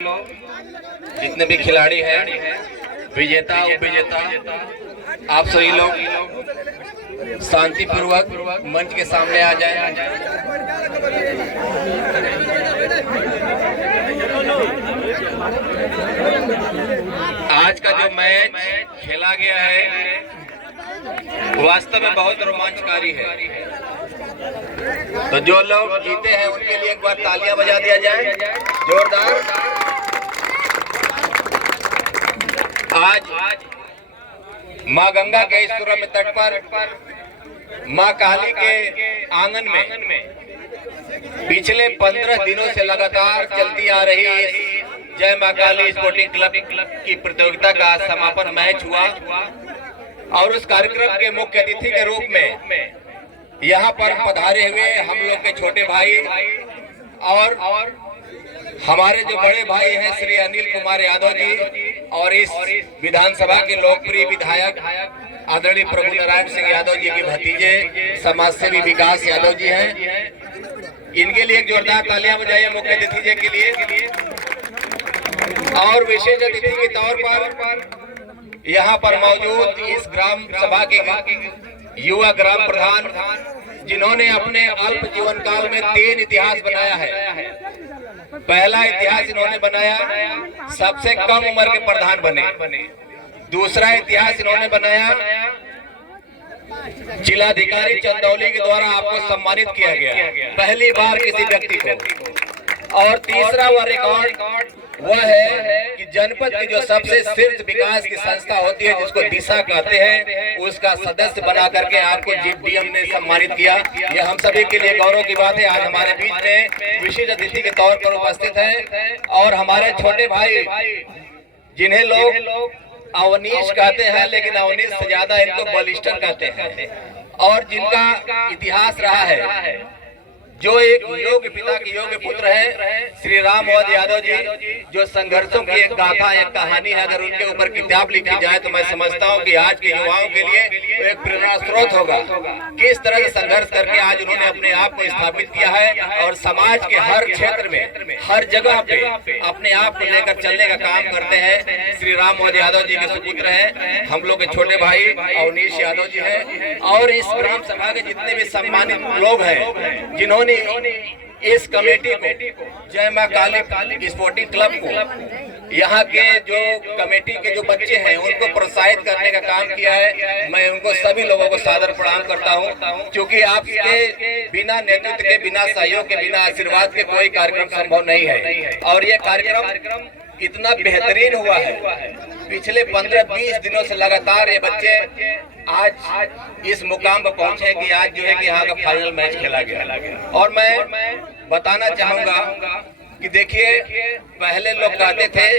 जितने भी खिलाड़ी हैं, विजेता उपविजेता, आप सभी लोग शांतिपूर्वक मंच के सामने आ जाएं। आज का जो मैच खेला गया है वास्तव में बहुत रोमांचकारी है। तो जो लोग जीते हैं उनके लिए एक बार तालियां बजा दिया जाए जोरदार। आज माँ गंगा के इस सुरम्य तट पर माँ काली के आंगन में पिछले 15 दिनों से लगातार चलती आ रही इस जय माँ काली स्पोर्टिंग क्लब की प्रतियोगिता का समापन मैच हुआ और उस कार्यक्रम के मुख्य अतिथि के रूप में यहाँ पर पधारे हुए हम लोग के छोटे भाई और हमारे जो बड़े भाई हैं श्री अनिल कुमार यादव जी और इस विधानसभा के लोकप्रिय विधायक आदरणीय प्रभु नारायण सिंह यादव जी के भतीजे समाजसेवी विकास यादव जी हैं। इनके लिए एक जोरदार तालियां बजाइए मुख्य अतिथि जी के लिए। और विशेष अतिथि के तौर पर यहाँ पर मौजूद इस ग्राम सभा के युवा ग्राम प्रधान जिन्होंने अपने अल्प जीवन काल में 3 इतिहास बनाया है। पहला इतिहास इन्होंने बनाया सबसे कम उम्र के प्रधान बने। दूसरा इतिहास इन्होंने बनाया जिलाधिकारी चंदौली के द्वारा आपको सम्मानित किया गया पहली बार किसी व्यक्ति को। और तीसरा वह रिकॉर्ड वह है कि जनपद की जो सबसे शीर्ष विकास की संस्था होती है जिसको दिशा कहते हैं उसका सदस्य बना करके आपको डीएम ने सम्मानित किया। यह हम सभी के लिए गौरव की बात है। आज हमारे बीच में विशेष अतिथि के तौर पर उपस्थित है और हमारे छोटे भाई जिन्हें लोग अवनीश कहते हैं लेकिन अवनीश से ज्यादा इनको बलिस्टर कहते हैं और जिनका इतिहास रहा है जो एक योग्य पिता के योग्य पुत्र है श्री राम मोहन यादव जी जो संघर्षों की एक गाथा एक कहानी है। अगर उनके ऊपर किताब लिखी जाए तो मैं समझता हूं कि आज के युवाओं के लिए एक प्रेरणा स्रोत होगा। किस तरह से संघर्ष करके आज उन्होंने अपने आप को स्थापित किया है और समाज के हर क्षेत्र में हर जगह पे अपने आप को लेकर चलने का काम करते हैं। श्री राम मोहन यादव जी के सुपुत्र है हम लोग के छोटे भाई अवनीश यादव जी है और इस ग्राम सभा के जितने भी सम्मानित लोग हैं जिन्होंने इस कमेटी को जय माँ काली स्पोर्टिंग क्लब को यहाँ के जो कमेटी के जो बच्चे हैं उनको प्रोत्साहित करने का काम किया है। मैं उनको सभी लोगों को सादर प्रणाम करता हूँ क्योंकि आपके बिना नेतृत्व के बिना सहयोग के बिना आशीर्वाद के कोई कार्यक्रम संभव नहीं है। और ये कार्यक्रम इतना बेहतरीन हुआ है पिछले 15-20 दिनों से लगातार ये बच्चे आज इस मुकाम पर पहुंचे कि आज जो है कि यहाँ का फाइनल मैच खेला गया। और मैं बताना चाहूंगा कि देखिए पहले लोग कहते थे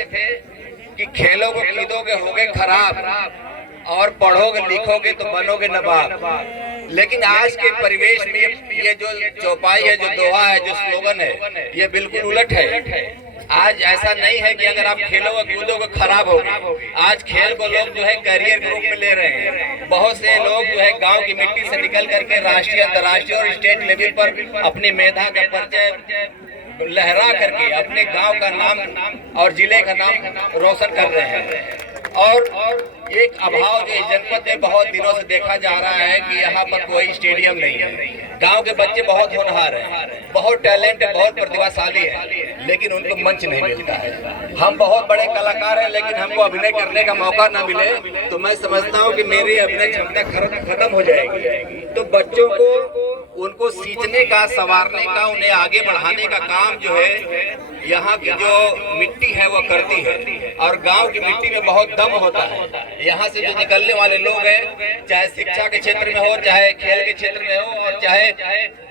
कि खेलोगे कूदोगे होगे खराब और पढ़ोगे लिखोगे तो बनोगे नवाब। लेकिन आज के परिवेश में ये जो चौपाई है जो दोहा है जो स्लोगन है ये बिल्कुल उलट है। आज ऐसा नहीं है कि अगर आप खेलोगे कूदोगे खराब होगे। आज खेल को लोग जो है करियर के रूप में ले रहे हैं। बहुत से लोग जो है गांव की मिट्टी से निकल करके राष्ट्रीय अंतर्राष्ट्रीय और स्टेट लेवल पर अपनी मेधा का परिचय लहरा करके अपने गांव का नाम और जिले का नाम रोशन कर रहे हैं। और एक अभाव जो इस जनपद में बहुत दिनों से देखा जा रहा है कि यहाँ पर कोई स्टेडियम नहीं है। गांव के बच्चे बहुत होनहार हैं, बहुत टैलेंट है, बहुत प्रतिभाशाली है, लेकिन उनको मंच नहीं मिलता है। हम बहुत बड़े कलाकार हैं लेकिन हमको अभिनय करने का मौका न मिले तो मैं समझता हूँ कि मेरी अभिनय क्षमता खत्म हो जाएगी। तो बच्चों को उनको सींचने का संवारने का उन्हें आगे बढ़ाने का काम जो है यहाँ की जो मिट्टी है वो करती है। और गांव की मिट्टी में बहुत दम होता है। यहाँ से जो निकलने वाले लोग हैं चाहे शिक्षा के क्षेत्र में हो चाहे खेल के क्षेत्र में हो और चाहे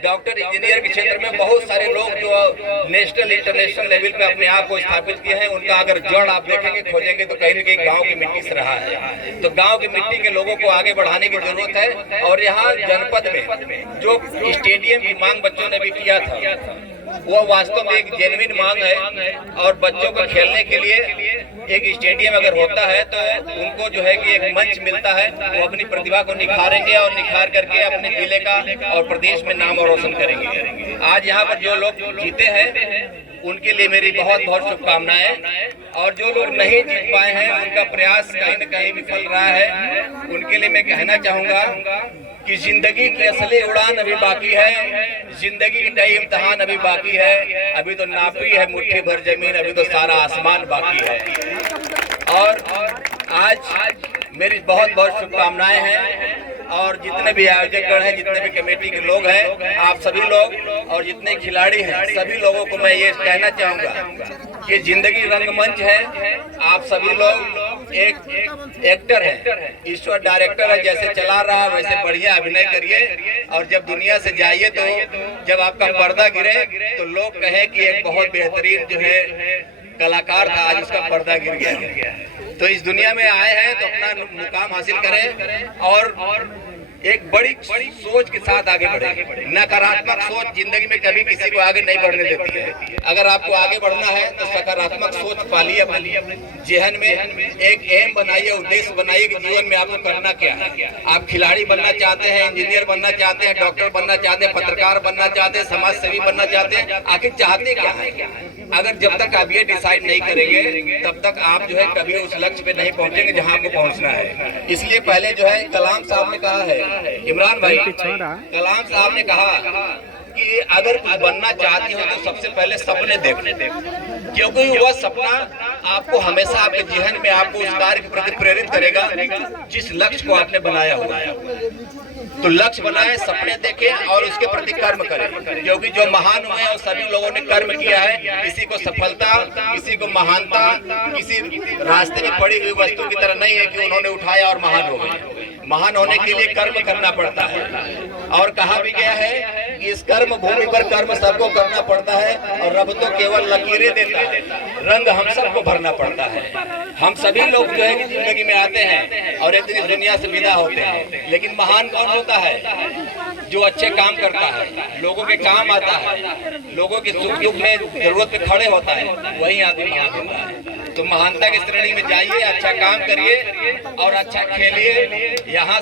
डॉक्टर इंजीनियर के क्षेत्र में बहुत सारे लोग जो नेशनल इंटरनेशनल लेवल पे अपने आप को स्थापित किए हैं उनका अगर जड़ आप देखेंगे खोजेंगे तो कहीं न कहीं गाँव की मिट्टी से रहा है। तो गाँव की मिट्टी के लोगों को आगे बढ़ाने की जरूरत है। और यहाँ जनपद में जो स्टेडियम की मांग बच्चों ने भी किया था वो वास्तव में एक जेन्युइन मांग है। और बच्चों को खेलने के लिए एक स्टेडियम अगर होता है तो उनको जो है कि एक मंच मिलता है, वो अपनी प्रतिभा को निखारेंगे और निखार करके अपने जिले का और प्रदेश में नाम रोशन करेंगे। आज यहाँ पर जो लोग जीते हैं उनके लिए मेरी बहुत बहुत शुभकामनाएं। और जो लोग नहीं जीत पाए हैं उनका प्रयास कहीं न कहीं विफल रहा है, उनके लिए मैं कहना चाहूँगा कि जिंदगी की असली उड़ान अभी बाकी है, जिंदगी की नई इम्तिहान अभी बाकी है। अभी तो नापी है मुट्ठी भर जमीन, अभी तो सारा आसमान बाकी है। और आज मेरी बहुत बहुत शुभकामनाएं हैं। और जितने भी आयोजकगण हैं, जितने भी कमेटी के लोग हैं, आप सभी लोग और जितने खिलाड़ी हैं, सभी लोगों को मैं ये कहना चाहूँगा कि जिंदगी रंगमंच है। आप सभी लोग एक एक्टर हैं, ईश्वर डायरेक्टर है। जैसे चला रहा है वैसे बढ़िया अभिनय करिए। और जब दुनिया से जाइए तो जब आपका पर्दा गिरे तो लोग कहें कि एक बहुत बेहतरीन जो है कलाकार था, आज उसका पर्दा गिर गया। तो इस दुनिया में आए हैं तो अपना मुकाम हासिल करें और एक बड़ी सोच के साथ आगे बढ़े। नकारात्मक सोच जिंदगी में कभी किसी को आगे नहीं बढ़ने देती है। अगर आपको आगे बढ़ना है तो सकारात्मक सोच पालिए, अपने जेहन में एक एम बनाइए, उद्देश्य बनाइए कि जीवन में आपको करना क्या है। आप खिलाड़ी बनना चाहते हैं, इंजीनियर बनना चाहते हैं, डॉक्टर बनना चाहते हैं, पत्रकार बनना चाहते हैं, समाज सेवी बनना चाहते हैं, आखिर चाहते क्या है? अगर जब तक आप ये डिसाइड नहीं करेंगे तब तक आप जो है कभी उस लक्ष्य पे नहीं पहुंचेंगे जहां आपको पहुंचना है। इसलिए पहले जो है कलाम साहब ने कहा है, इमरान भाई, कलाम साहब ने कहा कि अगर कुछ बनना चाहती हो तो सबसे पहले सपने देखो, क्योंकि वह सपना आपको हमेशा आपके जेहन में आपको उस कार्य के प्रति प्रेरित करेगा जिस लक्ष्य को आपने बनाया हुआ है। तो लक्ष्य बनाए, सपने देखें और उसके प्रति कर्म करें, क्योंकि जो महान हुए हैं सभी लोगों ने कर्म किया है। किसी को सफलता, किसी को महानता, किसी रास्ते में पड़ी हुई वस्तु की तरह नहीं है कि उन्होंने उठाया और महान हो गए। महान होने के लिए कर्म करना पड़ता है। और कहा भी गया है कि इस कर्म भूमि पर कर्म सबको करना पड़ता है और रब तो केवल लकीरें देता है, रंग हम सबको भरना पड़ता है। हम सभी लोग जो है जिंदगी में आते हैं और एक दिन दुनिया से विदा होते हैं, लेकिन महान कौन होता है? जो अच्छे काम करता है, लोगों के काम आता है, लोगों के सुख दुख में जरूरत पे खड़े होता है, वही आदमी महान होता है। तो महानता की श्रेणी में जाइए, अच्छा काम करिए और अच्छा खेलिए। यहाँ